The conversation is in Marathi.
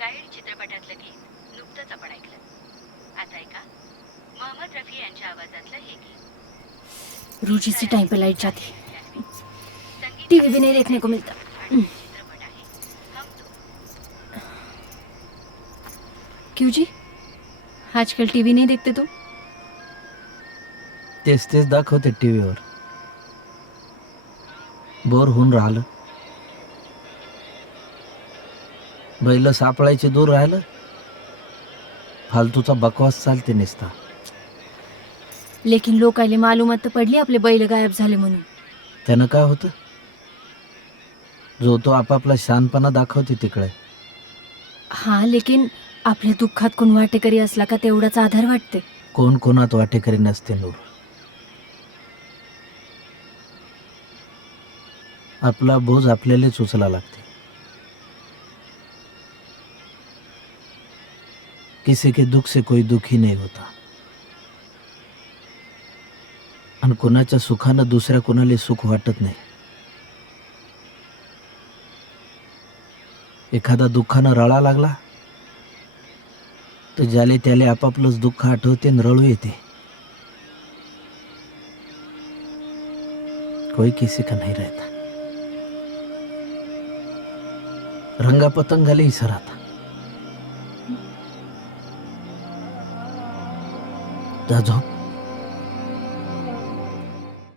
गाईड चित्रपटातलं गीत नुकतंच आपण ऐकलं. आता ऐका मोहम्मद रफी यांच्या आवाजातलं हे गीत. रोज इसी टाइम पे लाइट जाती है, संगीत टीवी भी नहीं देखने को मिलता। चित्रपट आहे हम तुम. क्यों जी, आजकल टीवी नहीं देखते तुम? तेच तेच दाखवते टीव्हीवर. बोर होऊन राहिलं. बैल सापळायचे दूर राहिलं. फालतूचा बकवास चालते नेसता. लेकिन लोकायले मालूमात तर पडली आपले बैल गायब झाले म्हणून. त्यानं काय होतं? जो तो आपापला शहाणपणा दाखवते तिकडे. हा, लेकिन आपल्या दुःखात कोण वाटेकरी असला का तेवढाच आधार वाटते. कोण कोणात वाटेकरी नसते नूर. आपला बोज आपल्यालाच उचला लागते. किसी के दुख से कोई दुखी नहीं होता. आणि कोणाच्या सुखानं दुसऱ्या कोणाला सुख वाटत नाही. एखादा दुःखानं रळा लागला तर ज्याले त्याले आपापलंच दुःख आठवते आणि रळू येते. कोई किसी का नहीं रहता. रंगा पतंगाले इसराता. जा झोप.